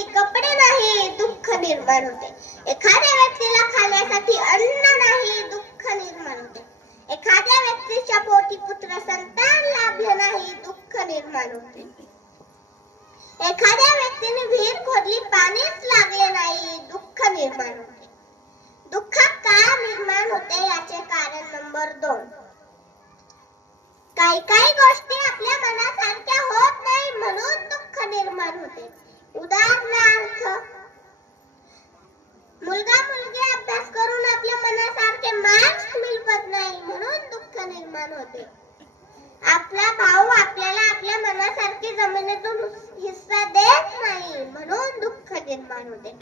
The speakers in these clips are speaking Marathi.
खाण्यासाठी कपडे नाही, दुःख निर्माण होते. एखाद्या व्यक्तीला खाण्यासाठी अन्न नाही, दुःख निर्माण होते. एखाद्या व्यक्तीच्या पोटी पुत्र संतान लाभले नाही, दुःख निर्माण होते. एखाद्या व्यक्तीने विहीर खोदली, पाणीच लागले नाही, दुःख निर्माण होते. दुःख का निर्माण होते याचे कारण नंबर 2. काही गोष्टी आपल्या मनासारख्या होत नाही म्हणून दुःख निर्माण होते. उदाहरणार्थ, मुलगा मुलगी अभ्यास करून आपल्या मनासारखे मार्क्स मिळवत नाही म्हणून दुःख निर्माण होते. आपला भाऊ आपल्याला आपल्या मनासारखी जमिनीतून हिस्सा देत नाही म्हणून दुःख निर्माण होते.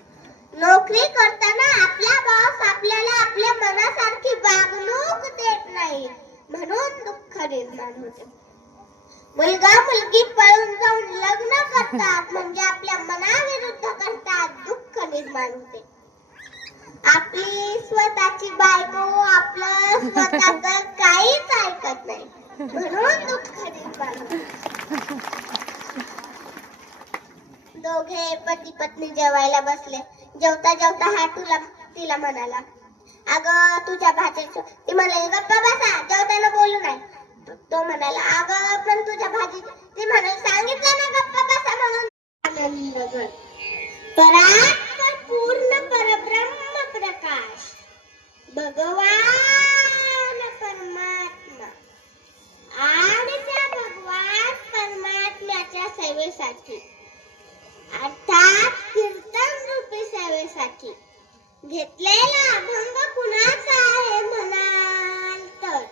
नोकरी करताना आपला बॉस आपल्याला आपल्या मनासारखी वागणूक देत नाही म्हणून दुःख निर्माण होते. मुलगा मुलगी पळून जाऊन लग्न करतात म्हणजे आपल्या मनाविरुद्ध करतात, दुःख निर्माण होते. आपली स्वतःची बायको आपलं स्वतःच काहीच ऐकत नाही म्हणून दुःख निर्माण होते. दोघे पती पत्नी जेवायला बसले. जेवता जेवता हा तिला म्हणाला, अगं तुझ्या भाजीचं. ती म्हणाली, गप्पा बसा, जेवताना बोलू नाही. तो म्हणाला, अगं पण तुझ्या भाजी. ती म्हणाली, सांगितलं ना गप्पा बसा म्हणून. परात्पर पूर्ण परब्रह्म प्रकाश भगवान परमात्मा आणि त्या भगवान परमात्म्याच्या सेवेसाठी अर्थात कीर्तन रूपी सेवेसाठी घेतलेला अभंग कुणाचा आहे म्हणाल तर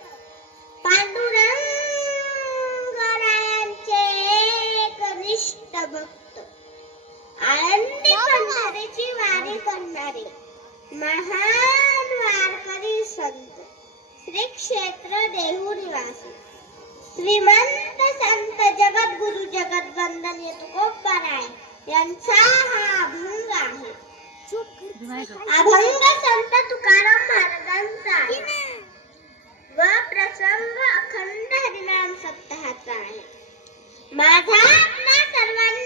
पांडुरंगरायांचे कनिष्ठ भक्त, आळंदी पंढरीची वारी करणारे महान वारकरी संत, श्री क्षेत्र देहू निवासी श्रीमंत संत जगद्गुरु जगद्वंदनीय तुकोबाराय यांचा हा अभंग आहे. अभंग संत तुकाराम महाराजांचा व प्रसंग अखंड हरिनाम सप्ताहाचा आहे. माझा आपल्या सर्वांना